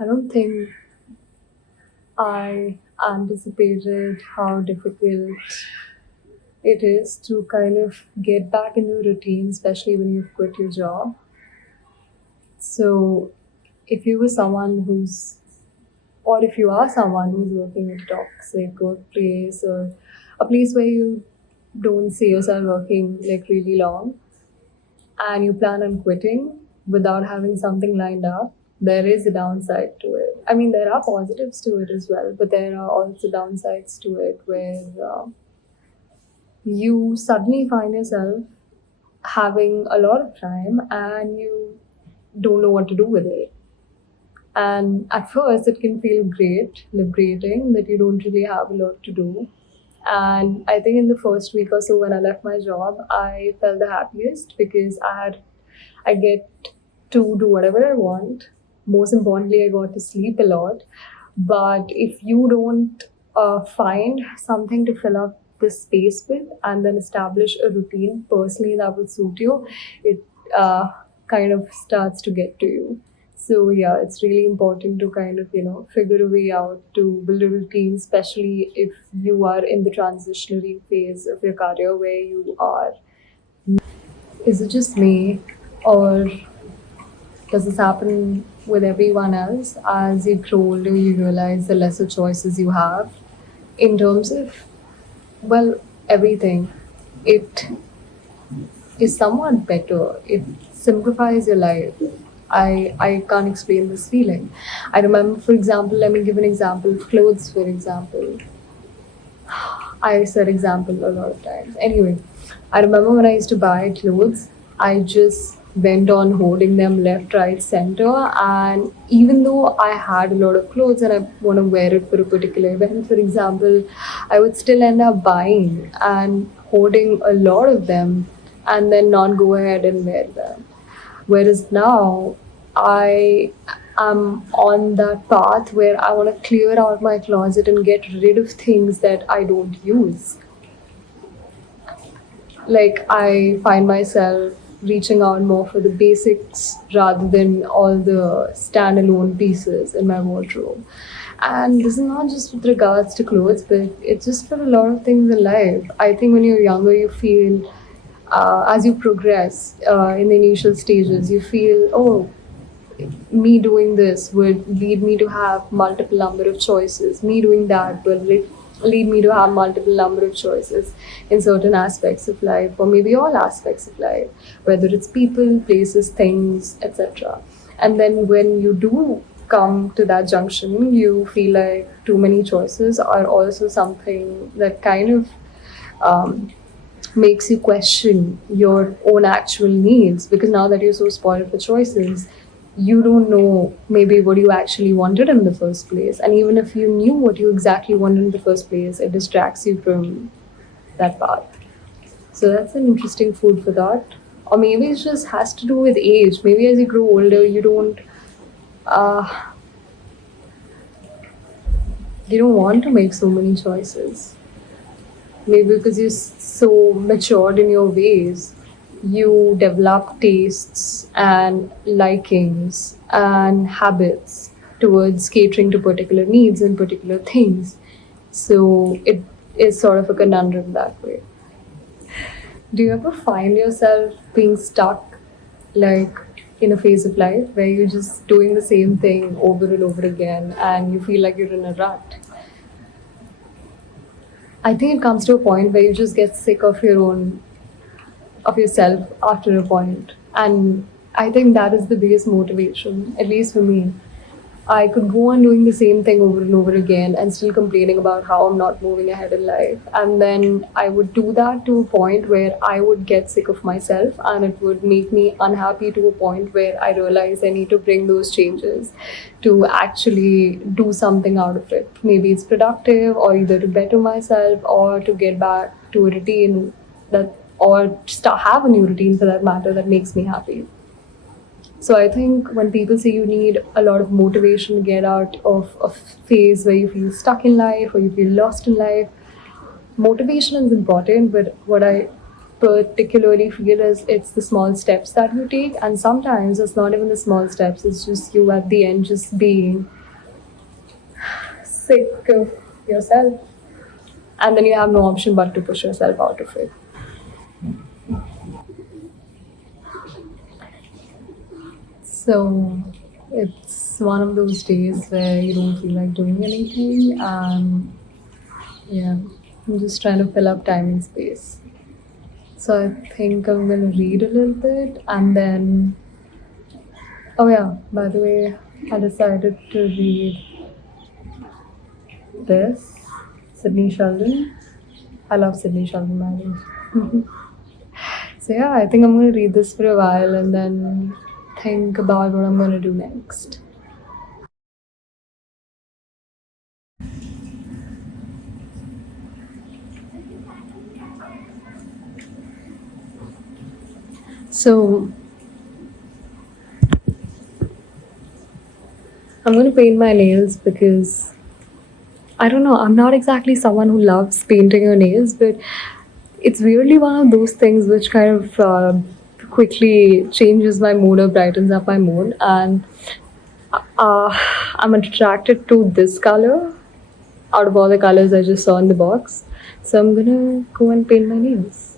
I don't think I anticipated how difficult it is to kind of get back into routine, especially when you've quit your job. So, if you were someone who's, or if you are someone who's working at a toxic workplace or a place where you don't see yourself working like really long, and you plan on quitting without having something lined up, there is a downside to it. I mean, there are positives to it as well, but there are also downsides to it where you suddenly find yourself having a lot of time and you don't know what to do with it. And at first, it can feel great, liberating that you don't really have a lot to do. And I think in the first week or so when I left my job, I felt the happiest because I get to do whatever I want. Most importantly, I got to sleep a lot. But if you don't find something to fill up the space with and then establish a routine personally that would suit you, it kind of starts to get to you. So yeah, it's really important to kind of figure a way out to build a routine, especially if you are in the transitionary phase of your career where you are. Is it just me, or does this happen with everyone else? As you grow older, you realize the lesser choices you have in terms of, well, everything. It is somewhat better. It simplifies your life. I can't explain this feeling. I remember, for example, let me give an example of clothes, for example. I said example a lot of times. Anyway, I remember when I used to buy clothes, I just went on hoarding them left, right, center. And even though I had a lot of clothes and I want to wear it for a particular event, for example, I would still end up buying and hoarding a lot of them and then not go ahead and wear them. Whereas now, I am on that path where I want to clear out my closet and get rid of things that I don't use. Like, I find myself reaching out more for the basics rather than all the standalone pieces in my wardrobe. And this is not just with regards to clothes, but it's just for a lot of things in life. I think when you're younger, you feel as you progress in the initial stages, you feel, oh, me doing this would lead me to have multiple number of choices. Me doing that will lead me to have multiple number of choices in certain aspects of life, or maybe all aspects of life, whether it's people, places, things, etc. And then when you do come to that junction, you feel like too many choices are also something that kind of um, makes you question your own actual needs, because now that you're so spoiled for choices, you don't know maybe what you actually wanted in the first place. And even if you knew what you exactly wanted in the first place, it distracts you from that path. So that's an interesting food for thought. Or maybe it just has to do with age. Maybe as you grow older, uh, you don't want to make so many choices. Maybe because you're so matured in your ways, you develop tastes and likings and habits towards catering to particular needs and particular things. So it is sort of a conundrum that way. Do you ever find yourself being stuck, like in a phase of life where you're just doing the same thing over and over again and you feel like you're in a rut? I think it comes to a point where you just get sick of yourself after a point. And I think that is the biggest motivation, at least for me. I could go on doing the same thing over and over again and still complaining about how I'm not moving ahead in life. And then I would do that to a point where I would get sick of myself and it would make me unhappy to a point where I realize I need to bring those changes to actually do something out of it. Maybe it's productive, or either to better myself or to get back to a routine that, or start have a new routine for that matter, that makes me happy. So I think when people say you need a lot of motivation to get out of a phase where you feel stuck in life or you feel lost in life, motivation is important. But what I particularly feel is it's the small steps that you take, and sometimes it's not even the small steps, it's just you at the end just being sick of yourself, and then you have no option but to push yourself out of it. So it's one of those days where you don't feel like doing anything, and yeah, I'm just trying to fill up time and space. So I think I'm gonna read a little bit, and then, oh yeah, by the way, I decided to read this, Sydney Sheldon. I love Sydney Sheldon, by the way. So yeah, I think I'm gonna read this for a while and then think about what I'm gonna do next. So I'm gonna paint my nails because I don't know, I'm not exactly someone who loves painting her nails, but it's weirdly one of those things which kind of quickly changes my mood or brightens up my mood. And uh, I'm attracted to this color out of all the colors I just saw in the box. So I'm gonna go and paint my nails.